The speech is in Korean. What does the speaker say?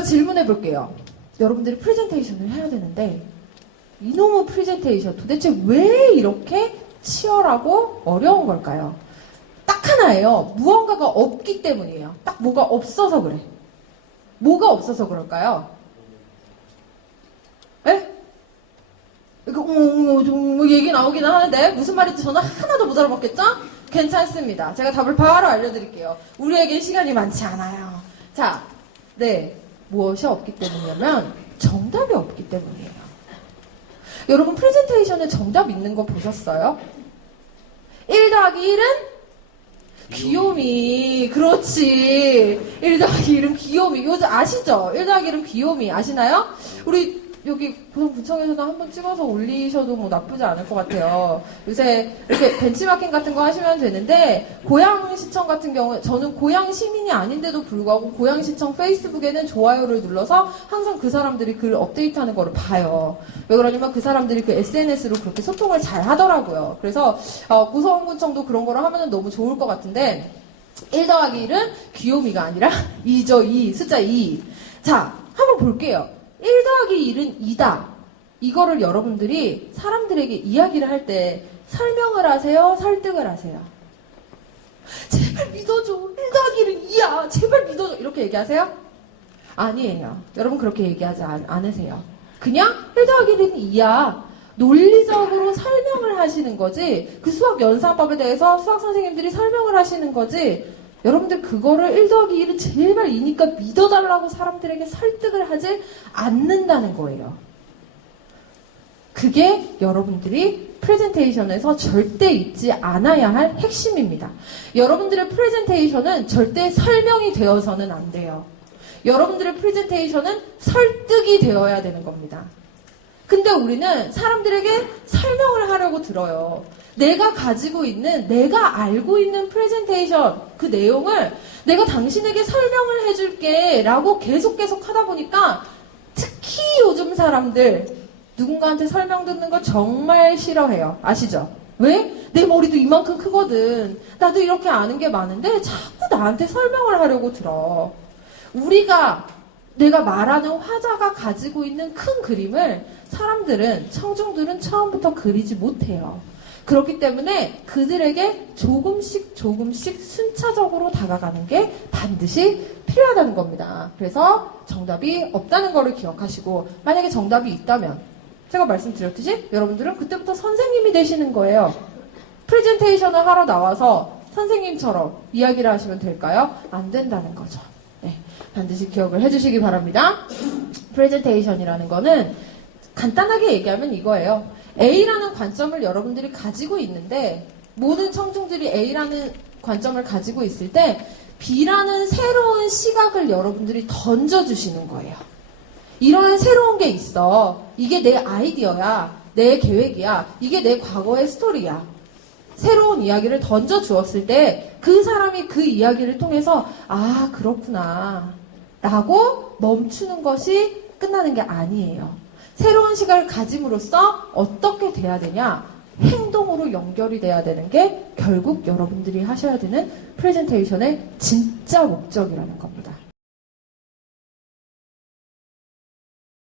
자, 질문해 볼게요. 여러분들이 프레젠테이션을 해야 되는데, 이놈의 프레젠테이션 도대체 왜 이렇게 치열하고 어려운 걸까요? 딱 하나예요. 무언가가 없기 때문이에요. 딱 뭐가 없어서 그래. 뭐가 없어서 그럴까요? 에? 이거 뭐, 뭐, 뭐 얘기 나오긴 하는데 무슨 말인지 저는 하나도 못 알아먹겠죠? 괜찮습니다. 제가 답을 바로 알려드릴게요. 우리에게 시간이 많지 않아요. 자, 네 무엇이 없기 때문이냐면 정답이 없기 때문이에요. 여러분 프레젠테이션에 정답 있는 거 보셨어요? 1 더하기 1은 귀요미. 그렇지. 1 더하기 1은 귀요미. 요즘 아시죠? 1 더하기 1은 귀요미. 아시나요? 우리 여기 부산구청에서도 한번 찍어서 올리셔도 뭐 나쁘지 않을 것 같아요. 요새 이렇게 벤치마킹 같은 거 하시면 되는데 고양시청 같은 경우 저는 고양 시민이 아닌데도 불구하고 고양시청 페이스북에는 좋아요를 눌러서 항상 그 사람들이 글 업데이트하는 거를 봐요. 왜 그러냐면 그 사람들이 그 SNS로 그렇게 소통을 잘 하더라고요. 그래서 어, 고성군청도 그런 거를 하면 너무 좋을 것 같은데 1 더하기 1은 귀요미가 아니라 2죠, 2. 숫자 2. 자, 한번 볼게요. 1 더하기 1은 2다. 이거를 여러분들이 사람들에게 이야기를 할 때 설명을 하세요? 설득을 하세요? 제발 믿어줘. 1 더하기 1은 2야. 제발 믿어줘. 이렇게 얘기하세요? 아니에요. 여러분 그렇게 얘기하지 않, 않으세요. 그냥 1 더하기 1은 2야. 논리적으로 설명을 하시는 거지. 그 수학 연산법에 대해서 수학 선생님들이 설명을 하시는 거지. 여러분들 그거를 1 더하기 1은 제발 2니까 믿어달라고 사람들에게 설득을 하지 않는다는 거예요. 그게 여러분들이 프레젠테이션에서 절대 잊지 않아야 할 핵심입니다. 여러분들의 프레젠테이션은 절대 설명이 되어서는 안 돼요. 여러분들의 프레젠테이션은 설득이 되어야 되는 겁니다. 근데 우리는 사람들에게 설명을 하려고 들어요. 내가 가지고 있는, 내가 알고 있는 프레젠테이션, 그 내용을 내가 당신에게 설명을 해줄게 라고 계속 계속 하다 보니까 특히 요즘 사람들 누군가한테 설명 듣는 거 정말 싫어해요. 아시죠? 왜? 내 머리도 이만큼 크거든. 나도 이렇게 아는 게 많은데 자꾸 나한테 설명을 하려고 들어. 우리가 내가 말하는 화자가 가지고 있는 큰 그림을 사람들은, 청중들은 처음부터 그리지 못해요. 그렇기 때문에 그들에게 조금씩 조금씩 순차적으로 다가가는 게 반드시 필요하다는 겁니다. 그래서 정답이 없다는 거를 기억하시고, 만약에 정답이 있다면, 제가 말씀드렸듯이 여러분들은 그때부터 선생님이 되시는 거예요. 프레젠테이션을 하러 나와서 선생님처럼 이야기를 하시면 될까요? 안 된다는 거죠. 네, 반드시 기억을 해주시기 바랍니다. 프레젠테이션이라는 거는 간단하게 얘기하면 이거예요. A라는 관점을 여러분들이 가지고 있는데 모든 청중들이 A라는 관점을 가지고 있을 때 B라는 새로운 시각을 여러분들이 던져주시는 거예요. 이러한 새로운 게 있어. 이게 내 아이디어야. 내 계획이야. 이게 내 과거의 스토리야. 새로운 이야기를 던져 주었을 때 그 사람이 그 이야기를 통해서 아, 그렇구나. 라고 멈추는 것이 끝나는 게 아니에요. 새로운 시각을 가짐으로써 어떻게 돼야 되냐? 행동으로 연결이 돼야 되는 게 결국 여러분들이 하셔야 되는 프레젠테이션의 진짜 목적이라는 겁니다.